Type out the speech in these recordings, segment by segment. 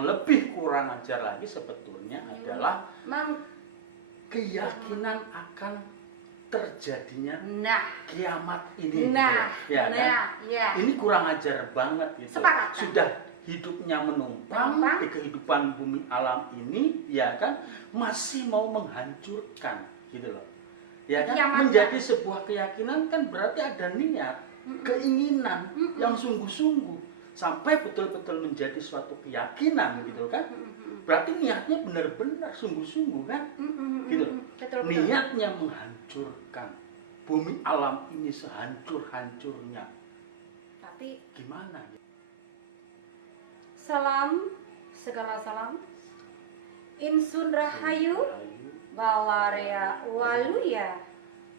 yang lebih kurang ajar lagi sebetulnya adalah keyakinan akan terjadinya kiamat ini. Ini kurang ajar banget gitu. Sudah hidupnya menumpang di kehidupan bumi alam ini, ya kan, masih mau menghancurkan gitu loh. Ya kan, menjadi sebuah keyakinan kan berarti ada niat, keinginan yang sungguh-sungguh sampai betul-betul menjadi suatu keyakinan gitu kan. Berarti niatnya benar-benar sungguh-sungguh kan, gitu. Niatnya menghancurkan bumi alam ini sehancur-hancurnya. Tapi gimana? Salam, segala salam. Insun Rahayu, Bawarea Waluya,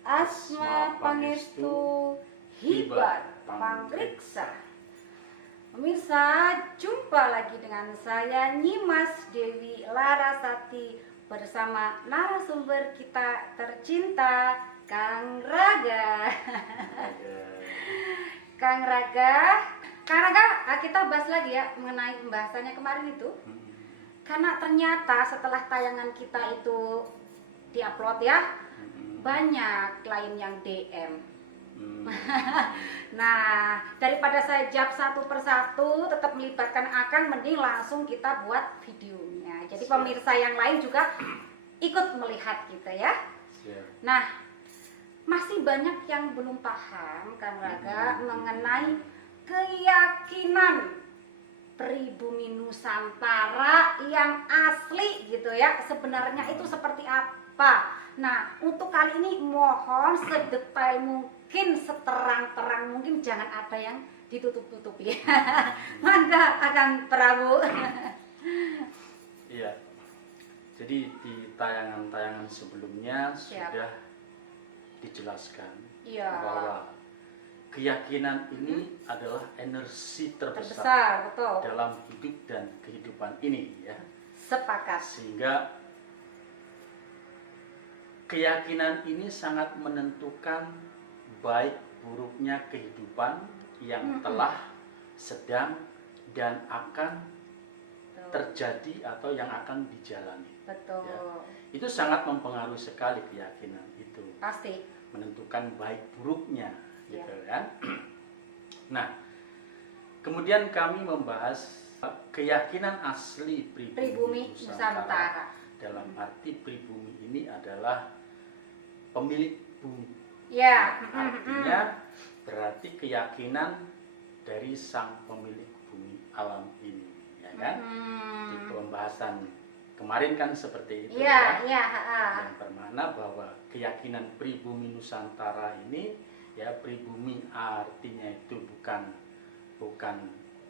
Asma Pangestu, Hibat Pangriksa. Pemirsa, jumpa lagi dengan saya Nyimas Dewi Larasati bersama narasumber kita tercinta Kang Raga. Kang Raga, kita bahas lagi ya mengenai pembahasannya kemarin itu. Karena ternyata setelah tayangan kita itu diupload ya, banyak klien yang DM. Nah, daripada saya jawab satu persatu, tetap melibatkan Akang, mending langsung kita buat videonya. Jadi pemirsa yang lain juga ikut melihat kita ya. Nah, masih banyak yang belum paham Kang Raga mengenai keyakinan pribumi Nusantara yang asli gitu ya. Sebenarnya itu seperti apa? Nah, untuk kali ini mohon sedetail mungkin, seterang-terang mungkin, jangan ada yang ditutup-tutupi. Mangga Akang Prabu. Iya. Jadi di tayangan-tayangan sebelumnya sudah dijelaskan bahwa keyakinan ini adalah energi terbesar betul, dalam hidup dan kehidupan ini ya. Sepakat. Sehingga keyakinan ini sangat menentukan baik buruknya kehidupan yang telah, sedang, dan akan terjadi atau yang akan dijalani. Betul. Ya. Itu sangat mempengaruhi sekali keyakinan itu. Pasti. Menentukan baik buruknya, gitu kan. Nah, kemudian kami membahas keyakinan asli pribumi Nusantara. Dalam arti pribumi ini adalah pemilik bumi. Ya. Artinya berarti keyakinan dari sang pemilik bumi alam ini, ya kan? Di pembahasan kemarin kan seperti itu ya. Yang bermakna bahwa keyakinan pribumi Nusantara ini, ya, pribumi artinya itu bukan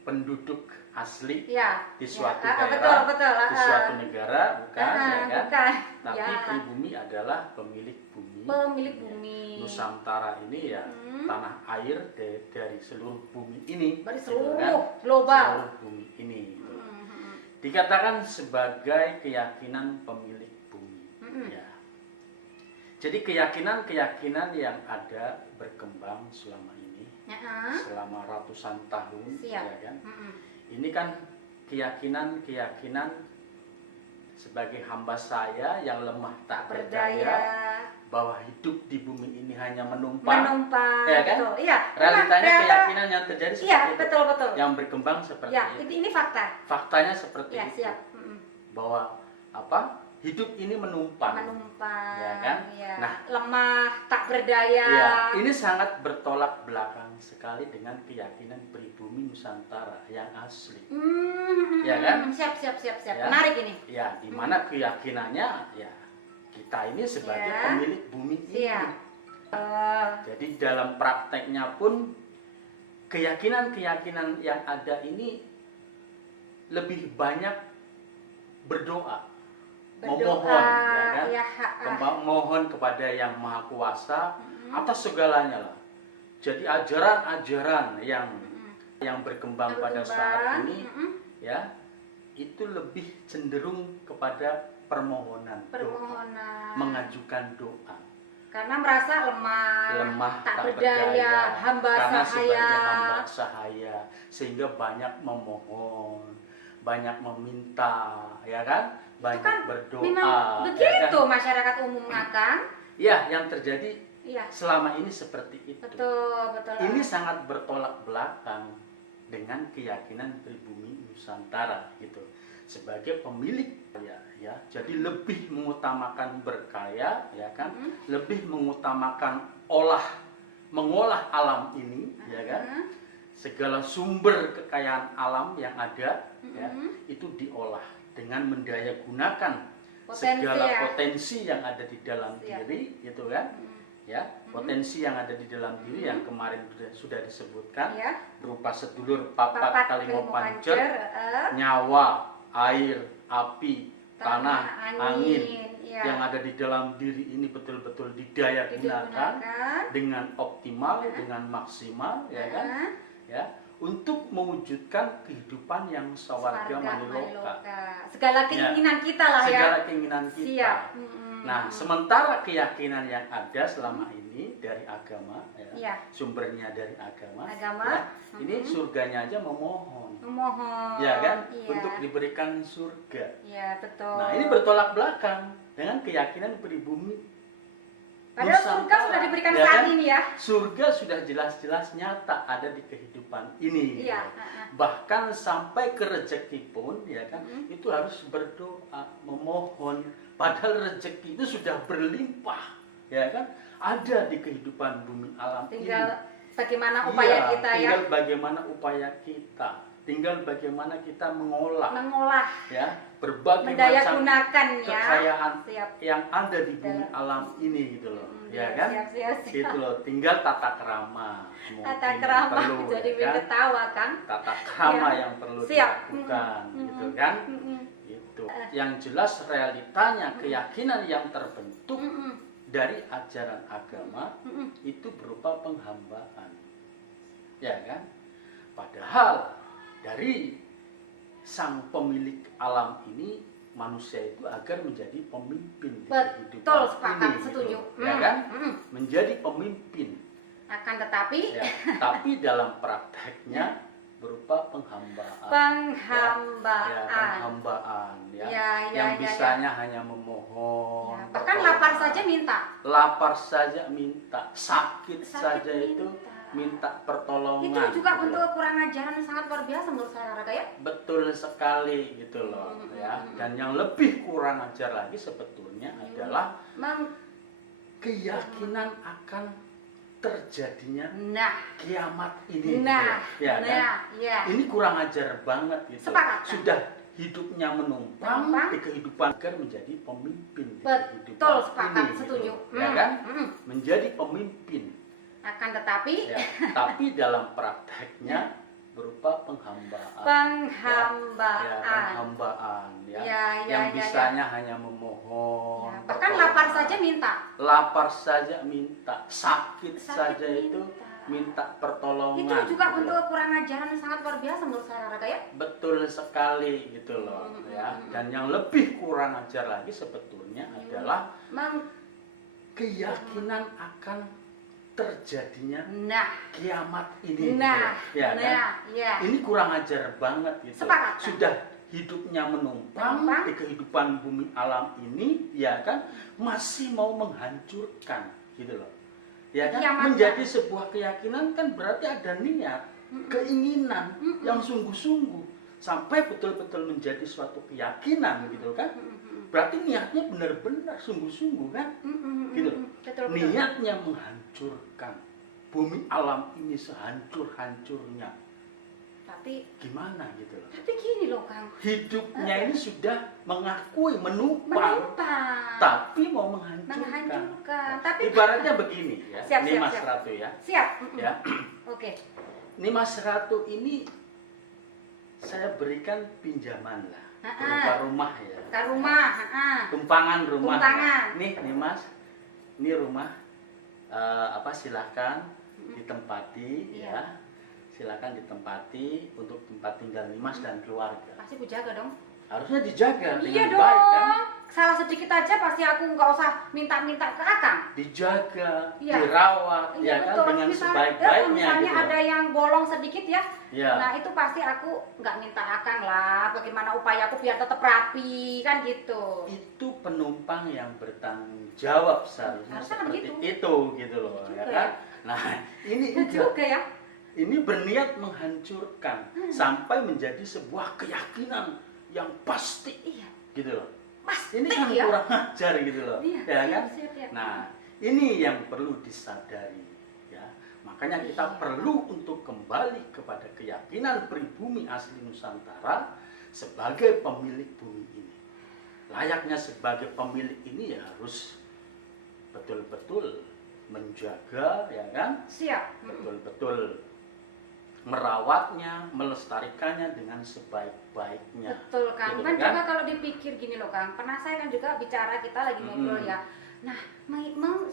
penduduk asli di suatu daerah, di suatu negara, bukan, ya kan? Tapi pribumi adalah pemilik bumi. Nusantara ini ya tanah air dari seluruh bumi ini, dari seluruh global, seluruh bumi ini. Dikatakan sebagai keyakinan pemilik bumi. Ya. Jadi keyakinan-keyakinan yang ada berkembang selama ini, selama ratusan tahun, ya kan? Ini kan keyakinan-keyakinan sebagai hamba saya yang lemah tak berdaya, bahwa hidup di bumi ini hanya menumpang, ya kan? Betul, iya. Realitanya keyakinan yang terjadi seperti itu, betul. Yang berkembang seperti itu. Ini fakta. Faktanya seperti itu. Siap. Bahwa hidup ini menumpang, ya kan? Nah, lemah, tak berdaya. Ya, ini sangat bertolak belakang sekali dengan keyakinan pribumi Nusantara yang asli. Ya kan? Siap. Ya, menarik ini. Ya, di mana keyakinannya ya kita ini sebagai pemilik bumi ini. Jadi dalam prakteknya pun keyakinan-keyakinan yang ada ini lebih banyak berdoa. Memohon, ya kan? Memohon kepada yang maha kuasa atas segalanya lah. Jadi ajaran-ajaran yang berkembang pada saat ini, ya, itu lebih cenderung kepada permohonan. Doa, mengajukan doa. Karena merasa lemah, tak berdaya, karena sebagai hamba sahaya, sehingga banyak memohon, banyak meminta, ya kan, banyak kan berdoa. Memang begitu ya kan? masyarakat umum Kang. Ya, yang terjadi Iya. selama ini seperti itu. Betul, betul. Ini sangat bertolak belakang dengan keyakinan pribumi Nusantara gitu. Sebagai pemilik ya, jadi lebih mengutamakan berkaya, ya kan, lebih mengutamakan mengolah alam ini, ya kan, segala sumber kekayaan alam yang ada, ya, itu diolah dengan mendaya gunakan segala potensi yang ada di dalam diri, gitu kan, ya, potensi yang ada di dalam diri yang kemarin sudah disebutkan, berupa sedulur, papat, kalimo pancer, nyawa, air, api, tanah, angin, yang ada di dalam diri ini betul-betul didaya gunakan dengan optimal, dengan maksimal, ya kan, ya, untuk mewujudkan kehidupan yang sawarga maniloka. Segala keinginan kita lah ya. Segala keinginan kita. Nah, sementara keyakinan yang ada selama ini dari agama, ya, sumbernya dari agama, ya, ini surganya aja memohon, ya kan, untuk diberikan surga. Iya, betul. Nah, ini bertolak belakang dengan keyakinan pribumi. Padahal surga sudah diberikan saat ini ya. Surga sudah jelas-jelas nyata ada di kehidupan ini. Iya. Bahkan sampai ke rezeki pun, ya kan, itu harus berdoa, memohon. Padahal rezeki itu sudah berlimpah, ya kan, ada di kehidupan bumi alam ini. Tinggal bagaimana upaya kita ya. Tinggal bagaimana upaya kita. Tinggal bagaimana kita mengolah, ya, berbagai macam kekayaan yang ada di bumi alam ini, gitu loh, ya kan, gitu loh. Tinggal tata krama, perlu, jadi ya kan? ketawa kan, tata krama yang perlu dilakukan, gitu kan, gitu. Yang jelas realitanya keyakinan yang terbentuk dari ajaran agama itu berupa penghambaan, ya kan, padahal dari sang pemilik alam ini, manusia itu agar menjadi pemimpin di kehidupan ini, setuju, ya kan, menjadi pemimpin. Akan tetapi, ya, tapi dalam prakteknya berupa penghambaan. Penghambaan, yang bisanya hanya memohon. Bahkan lapar saja minta. Sakit saja itu minta pertolongan. Itu juga bentuk kurang ajaran yang sangat luar biasa menurut saya, Raga, ya. Betul sekali, gitu loh, ya. Dan yang lebih kurang ajar lagi sebetulnya adalah keyakinan akan terjadinya kiamat ini. Ini kurang ajar banget, gitu. Sudah hidupnya menumpang di kehidupan agar menjadi pemimpin di kehidupan ini, setuju, ya kan, menjadi pemimpin. Akan tetapi, tapi dalam prakteknya berupa penghambaan. Yang bisanya hanya memohon. Bahkan lapar saja minta. Sakit saja itu minta pertolongan. Itu juga bentuk kurang ajaran yang sangat luar biasa menurut saya, Raga, ya. Betul sekali, gitu loh, ya. Dan yang lebih kurang ajar lagi sebetulnya adalah keyakinan akan terjadinya kiamat ini, ya kan? Ini kurang ajar banget, gitu. Sudah hidupnya menumpang di kehidupan bumi alam ini, ya kan, masih mau menghancurkan, gitu loh, ya kan. Menjadi sebuah keyakinan kan berarti ada niat, keinginan yang sungguh-sungguh sampai betul-betul menjadi suatu keyakinan, gitu kan. Berarti niatnya benar-benar sungguh-sungguh kan, gitu. Niatnya menghancurkan bumi alam ini sehancur-hancurnya. Tapi gimana, gitu loh. Tapi gini loh, Kang. Hidupnya ini sudah mengakui menumpang, tapi mau menghancurkan. Tapi ibaratnya begini ya. Siap, Mas Ratu ya. Ya. Oke. Ini Mas Ratu ini saya berikan pinjaman lah. Berupa rumah ya. Tumpangan rumah. Ya. Nih Mas, ini rumah, silahkan ditempati, ya. Silakan ditempati untuk tempat tinggal Mas dan keluarga. Pasti ku jaga dong. harusnya dijaga iya dengan dong. baik kan. Salah sedikit aja pasti aku nggak usah minta-minta ke akang. Dijaga, Iya. dirawat, Iya ya kan, betul. dengan Misalnya sebaik-baiknya misalnya gitu loh. ada yang bolong sedikit ya, Iya. nah itu pasti aku nggak minta akang lah. Bagaimana upayaku biar tetap rapi kan gitu. Itu penumpang yang bertanggung jawab seharusnya Harusnya kan seperti begitu. itu gitu loh, Juga ya ya. kan. Nah ini Itu juga ya. ini berniat menghancurkan sampai menjadi sebuah keyakinan yang pasti, Iya. gitu loh. Pasti Ini kan ya. kurang ajar gitu loh, Iya, ya kan? siap, ya. Nah, ini yang perlu disadari, ya. Makanya kita Iya. perlu untuk kembali kepada keyakinan pribumi asli Nusantara sebagai pemilik bumi ini. Layaknya sebagai pemilik ini ya harus betul-betul menjaga, ya kan? Siap. Betul-betul merawatnya, melestarikannya dengan sebaik-baiknya. Betul Kang. Gitu Kan kan? juga kalau dipikir gini loh Kang. Pernah saya kan juga bicara, kita lagi ngobrol ya. Nah,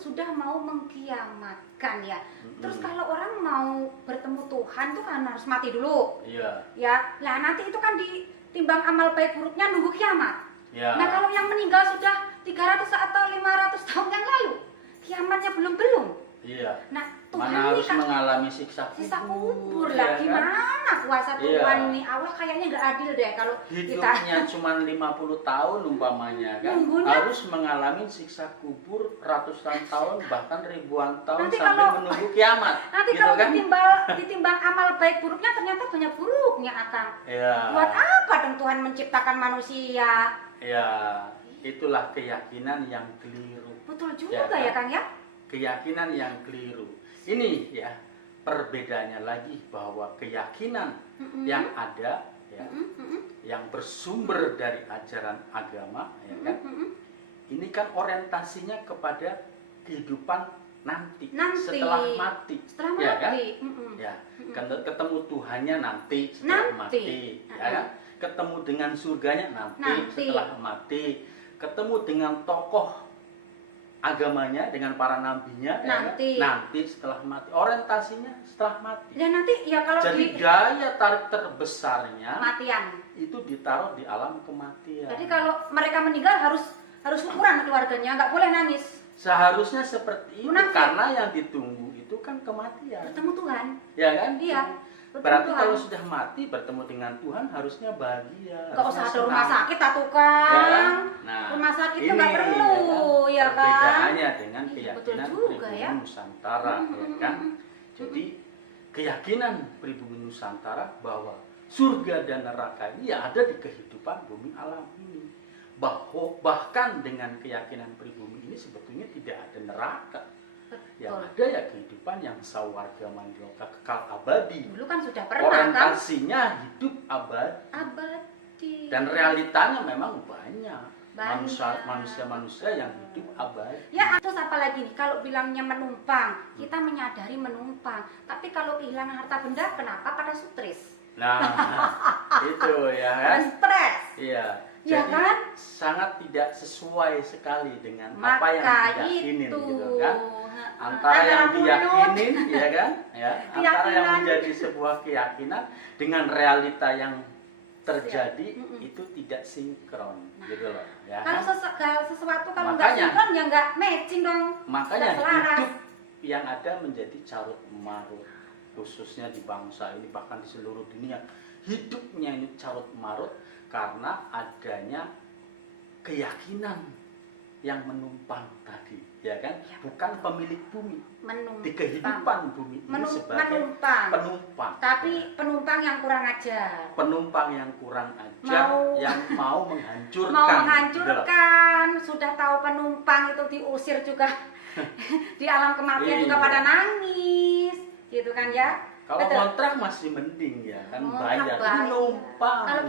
sudah mau mengkiamatkan ya. Terus kalau orang mau bertemu Tuhan tuh kan harus mati dulu. Iya. Ya, lah nanti itu kan ditimbang amal baik buruknya nunggu kiamat. Ya. Nah, kalau yang meninggal sudah 300 atau 500 tahun yang lalu, kiamatnya belum. Iya. Nah, Tuhan Mana ini harus kan mengalami siksa kubur ya lah. kan? Gimana kuasa Iya. Tuhan nih? Allah kayaknya nggak adil deh kalau kita Hidupnya cuma 50 tahun umpamanya kan, Nunggunya- harus mengalami siksa kubur ratusan tahun bahkan ribuan tahun Nanti sampai kalau- menunggu kiamat. nanti gitu kalau kan? ditimbang amal baik buruknya ternyata banyak buruknya Akang. Ya. Buat apa dong Tuhan menciptakan manusia? Ya, itulah keyakinan yang keliru. Betul Ya juga kan? ya Kang ya. Keyakinan yang keliru. Ini ya perbedaannya lagi bahwa keyakinan yang ada ya, yang bersumber dari ajaran agama ya kan, ini kan orientasinya kepada kehidupan nanti. Setelah mati, Setelah ya kan? mati. Ya, ketemu Tuhannya nanti setelah Nanti. mati, ya kan? Ketemu dengan surganya nanti setelah mati, ketemu dengan tokoh agamanya dengan para nabinya Nanti. ya, nanti setelah mati, orientasinya setelah mati. Ya nanti ya kalau Jadi daya tarik terbesarnya kematian. itu ditaruh di alam kematian. Jadi kalau mereka meninggal harus syukuran keluarganya, nggak boleh nangis. Seharusnya seperti itu Munafik. karena yang ditunggu itu kan kematian, Bertemu Tuhan. ya kan? Iya. Berarti Tuhan. kalau sudah mati bertemu dengan Tuhan harusnya bahagia. Nggak usah harusnya ada rumah senang. sakit atuh Ya Kang. kan? Nah, Rumah sakit itu ini, nggak perlu, ya kan? Perbedaannya dengan Iya, keyakinan betul juga, pribumi ya. Nusantara, ya kan? Jadi keyakinan pribumi Nusantara bahwa surga dan neraka ini ya ada di kehidupan bumi alam ini. Bahkan dengan keyakinan pribumi ini sebetulnya tidak ada neraka. Yang ada ya kehidupan yang sawarga mandloka kekal abadi. Dulu kan sudah pernah kan? Orientasinya hidup abadi. Abadi. Dan realitanya memang banyak. Manusia-manusia yang hidup abadi. Ya, terus apalagi nih kalau bilangnya menumpang, kita menyadari menumpang. Tapi kalau kehilangan harta benda, kenapa pada stres? Nah, itu ya kan? Stres. Iya. Ya Jadi kan? sangat tidak sesuai sekali dengan Maka apa yang diyakinin itu. gitu kan. Antara yang diyakinin ya kan? Ya, antara yang Keyakinan. menjadi sebuah keyakinan dengan realita yang terjadi itu tidak sinkron gitu loh, ya. Kalau kan? sesuatu kalau nggak Makanya- sinkron ya nggak matching dong. Makanya Nggak selaras. hidup yang ada menjadi carut marut, khususnya di bangsa ini bahkan di seluruh dunia. Hidupnya ini carut marut karena adanya keyakinan yang menumpang tadi, ya kan? Ya. Bukan pemilik bumi Menumpang. di kehidupan bumi ini sebagai menumpang. penumpang. Tapi penumpang yang kurang ajar. Penumpang yang kurang ajar, yang mau menghancurkan. Mau gitu loh. menghancurkan, sudah tahu penumpang itu diusir juga di alam kematian juga Iya. pada nangis, gitu kan ya? Kalau Betul. kontrak masih mending ya kan, Kontrak bayar. bayar. Ini numpang. Kalau